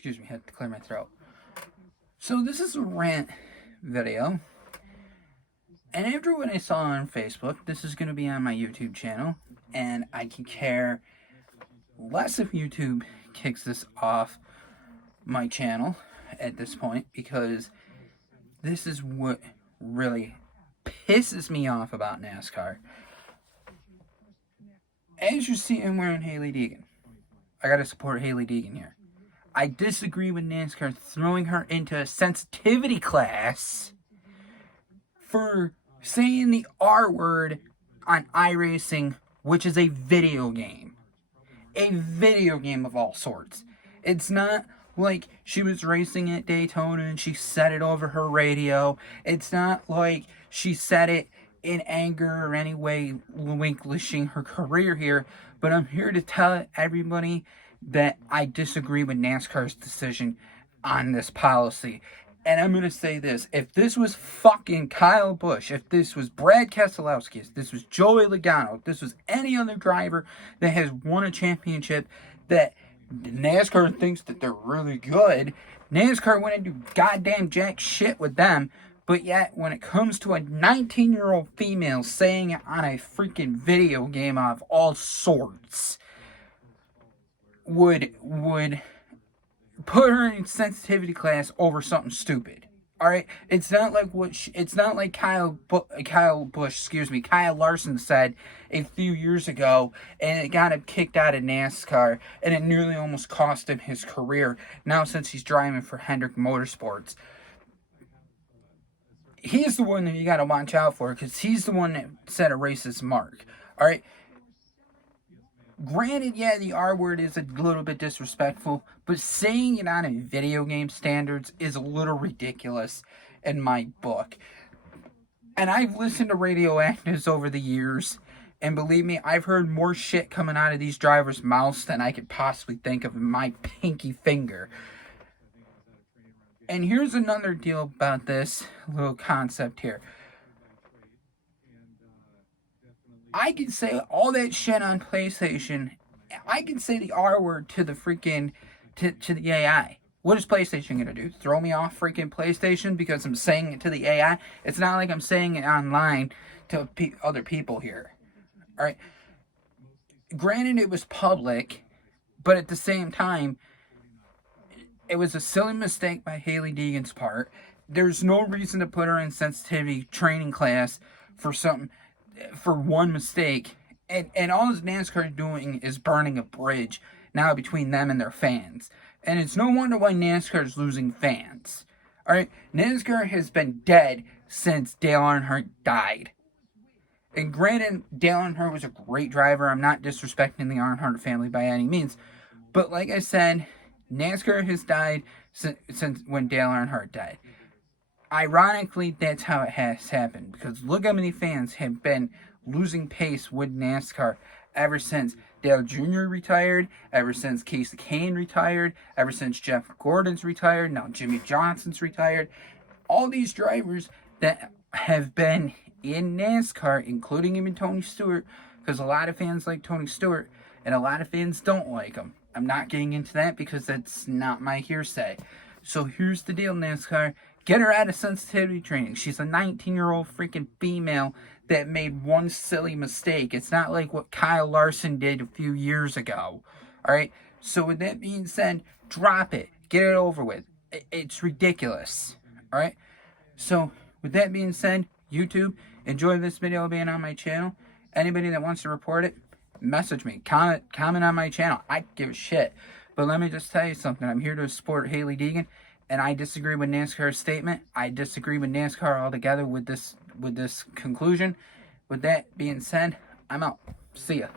Excuse me, I had to clear my throat. So this is a rant video. And after what I saw on Facebook, this is going to be on my YouTube channel. And I can care less if YouTube kicks this off my channel at this point, because this is what really pisses me off about NASCAR. As you see, I'm wearing Hailie Deegan. I gotta support Hailie Deegan here. I disagree with NASCAR throwing her into a sensitivity class for saying the R word on iRacing, which is a video game. A video game of all sorts. It's not like she was racing at Daytona and she said it over her radio. It's not like she said it in anger or any way relinquishing her career here. But I'm here to tell everybody that I disagree with NASCAR's decision on this policy. And I'm going to say this. If this was fucking Kyle Busch, if this was Brad Keselowski, if this was Joey Logano, if this was any other driver that has won a championship that NASCAR thinks that they're really good, NASCAR wouldn't do goddamn jack shit with them. But yet, when it comes to a 19-year-old female saying it on a freaking video game of all sorts, would put her in sensitivity class over something stupid. All right, it's not like it's not like Kyle Larson said a few years ago, and it got him kicked out of NASCAR, and it nearly almost cost him his career. Now, since he's driving for Hendrick Motorsports, he's the one that you got to watch out for, because he's the one that set a racist mark. All right. Granted, yeah, the R word is a little bit disrespectful, but saying it on a video game standards is a little ridiculous in my book. And I've listened to radioactives over the years, and believe me, I've heard more shit coming out of these drivers' mouths than I could possibly think of in my pinky finger. And here's another deal about this little concept here. I can say all that shit on PlayStation. I can say the R word to the freaking, to the AI. What is PlayStation going to do? Throw me off freaking PlayStation because I'm saying it to the AI? It's not like I'm saying it online to other people here. Alright? Granted, it was public, but at the same time, it was a silly mistake by Hailie Deegan's part. There's no reason to put her in sensitivity training class for one mistake. And all this NASCAR is doing is burning a bridge now between them and their fans. And it's no wonder why NASCAR is losing fans. Alright, NASCAR has been dead since Dale Earnhardt died. And granted, Dale Earnhardt was a great driver. I'm not disrespecting the Earnhardt family by any means. But like I said, NASCAR has died since when Dale Earnhardt died. Ironically, that's how it has happened, because look how many fans have been losing pace with NASCAR ever since Dale Jr. retired, ever since Casey Kane retired, ever since Jeff Gordon's retired, now Jimmy Johnson's retired. All these drivers that have been in NASCAR, including even Tony Stewart, because a lot of fans like Tony Stewart and a lot of fans don't like him. I'm not getting into that because that's not my hearsay. So here's the deal, NASCAR. Get her out of sensitivity training. She's a 19-year-old freaking female that made one silly mistake. It's not like what Kyle Larson did a few years ago. Alright? So with that being said, drop it. Get it over with. It's ridiculous. Alright? So with that being said, YouTube, enjoy this video being on my channel. Anybody that wants to report it, message me. Comment on my channel. I give a shit. But let me just tell you something. I'm here to support Hailie Deegan. And I disagree with NASCAR's statement. I disagree with NASCAR altogether with this conclusion. With that being said, I'm out. See ya.